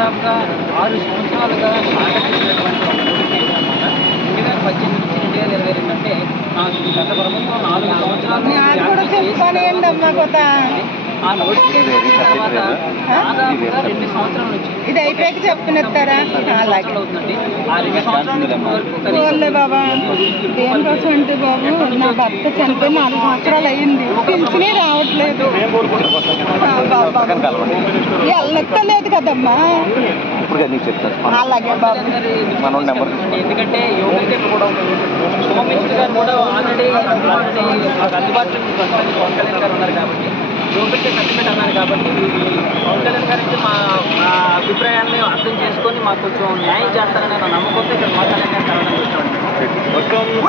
దాదాపుగా 6 సంవత్సరాలుగా సాగతించినటువంటి ఒక నోటిఫికేషన్ అనమాట. 2018 నుంచి 2022 అంటే గత ప్రభుత్వం 4 సంవత్సరాలు ఆ నోటిఫికేషన్ తర్వాత దాదాపుగా 2 సంవత్సరాలు వచ్చింది. ఇది అయిపోయాక చెప్తున్నారు అవుతుందండి. ఆ 2 సంవత్సరాలు బాబా దేనికోసం అంటే బాబు నా భర్త చనిపోయి 4 సంవత్సరాలు అయ్యింది, పిలిచినే రావట్లేదు, వెళ్ళలేదు కదమ్మా. అలాగే బాబు ఎందుకంటే యోగితే కూడా సోమేశ్వర్ గారు కూడా ఆల్రెడీ అందుబాటులో పవన్ కళ్యాణ్ గారు ఉన్నారు కాబట్టి యోగితే సర్టిఫికేట్ అన్నారు కాబట్టి పవన్ కళ్యాణ్ గారి నుంచి మా అభిప్రాయాన్ని అర్థం చేసుకొని మాకు కొంచెం న్యాయం చేస్తారనే నా నమ్మకంతో ఇక్కడ పవన్ కళ్యాణ్ గారు కలవడానికి వచ్చామండి.